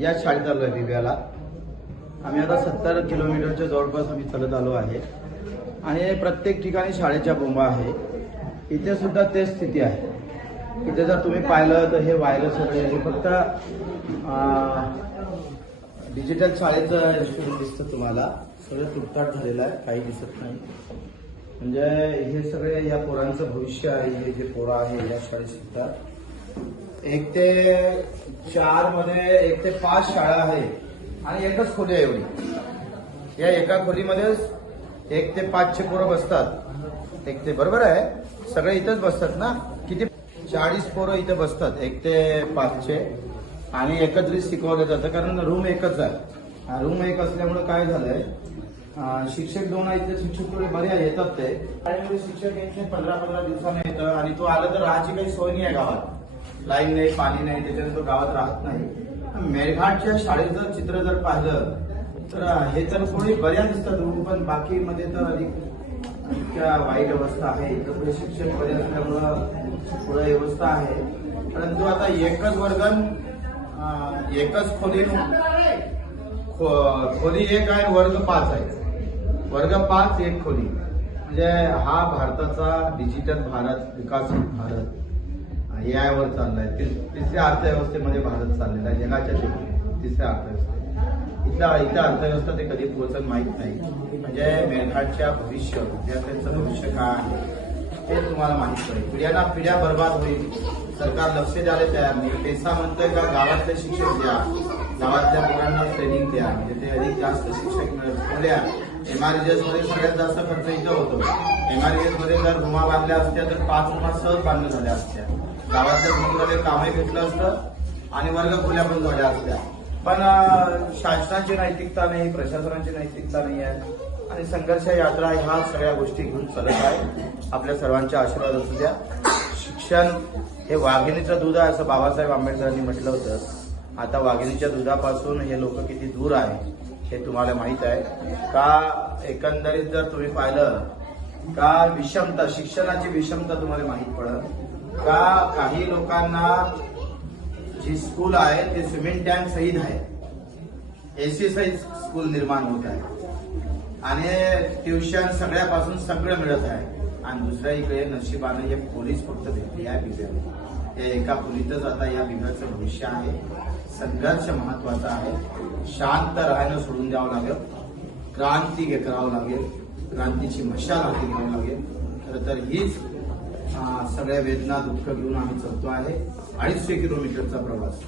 या शाळेत आलो आहे बिब्याला। आम्ही आता 70 किलोमीटरच्या जवळपास आम्ही चालत आलो आहे आणि प्रत्येक ठिकाणी शाळेच्या बोंबा आहे। इथे सुद्धा तेच स्थिती आहे। इथे जर तुम्ही पाहिलं तर हे व्हायरस सगळे हे फक्त डिजिटल शाळेचं रेस्टोरंट दिसतं तुम्हाला। सगळं तुटताट झालेलं आहे, काही दिसत नाही। म्हणजे हे सगळे या पोरांचं भविष्य आहे। हे जे पोरं आहे या शाळेत सुद्धा 1 ते 4 मध्ये 1 ते 5 शाळा आहे आणि एकच खोली आहे एवढी। या एका खोलीमध्ये 1 ते 5 चे पोरं बसतात। 1 ते बरोबर आहे, सगळे इथंच बसतात ना। किती 40 पोरं इथे बसतात 1 ते 5 चे आणि एकत्रित शिकवलं जातं कारण रूम एकच आहे। रूम एक असल्यामुळे काय झालंय, शिक्षक 2 आहेत, ते शिक्षक थोडे बरे येतात ते आणि शिक्षक यांचे 15-15 दिवसाने येतं आणि तो आला तर राहायची काही सोय नाही आहे गावात। लाईन नाही, पाणी नाही, त्याच्याने तो गावात राहत नाही। मेळघाटच्या शाळेचं चित्र जर पाहिलं तर हे तर थोडी बऱ्या दिसतात रूम, पण बाकी मध्ये तर अधिक इतक्या वाईट अवस्था आहे। इथं पुढे शिक्षक बरे असल्यामुळं पुढे व्यवस्था आहे, परंतु आता एकच वर्ग एकच खोली 1 आहे, वर्ग 5 आहे। वर्ग 5 1 खोली, म्हणजे हा भारताचा डिजिटल भारत, विकसित भारत AI वर चाललाय। तिसऱ्या अर्थव्यवस्थेमध्ये भारत चाललेला आहे, जगाच्या तिसऱ्या अर्थव्यवस्थेत। इथं अर्थव्यवस्था ते कधी पोहोचत माहित नाही। म्हणजे मेळघाटच्या भविष्य, विद्यार्थ्यांचं भविष्य काय आहे ते तुम्हाला माहित पडेल। पिढ्या बर्बाद होईल। सरकार लक्ष द्यायला तयार नाही। पैसा म्हणतोय का गावातले शिक्षक द्या, गावातल्या मुलांना ट्रेनिंग द्या, म्हणजे ते अधिक जास्त शिक्षक मिळेल। MREGS मध्ये सगळ्यात जास्त खर्च इथं होतो। MREGS मध्ये जर रुमा बांधल्या असत्या तर 5 रुमा सहज बांधल्या झाल्या असत्या। गावातल्या मुलांना कामही भेटलं असतं आणि वर्ग खोल्या पण झाल्या असत्या। पण शासनाची नैतिकता नाही, प्रशासनाची नैतिकता नाही आहे आणि संघर्ष यात्रा ह्या सगळ्या गोष्टी घेऊन चालत आहे। आपल्या सर्वांच्या आशीर्वाद असू द्या। शिक्षण हे वाघिणीचं दूध आहे असं बाबासाहेब आंबेडकरांनी म्हटलं होतं। आता वाघिणीच्या दुधापासून हे लोक किती दूर आहे हे तुम्हाला माहित आहे का। एकंदरीत जर तुम्ही पाहिलं का विषमता, शिक्षणाची विषमता तुम्हाला माहित पडत का। काही लोकांना जी स्कूल आहे ते सिमेंट टँक सहित आहे, AC सहित स्कूल निर्माण होत आहे आणि ट्युशन सगळ्यापासून सगळं मिळत आहे। आणि दुसऱ्या इकडे नशिबाने हे पोलीस फक्त भेटली आहे बिब्याला। या एका खोलीतच आता या बिब्याचं भविष्य आहे। संघर्ष महत्वाचा आहे। शांत राहणं सोडून द्यावं लागेल, क्रांती करावं लागेल, क्रांतीची मशाल हाती घ्यावं लागेल। खरं तर हीच सगळ्या वेदना दुःख घेऊन आम्ही चालतो आहे। 250 किलोमीटरचा प्रवास।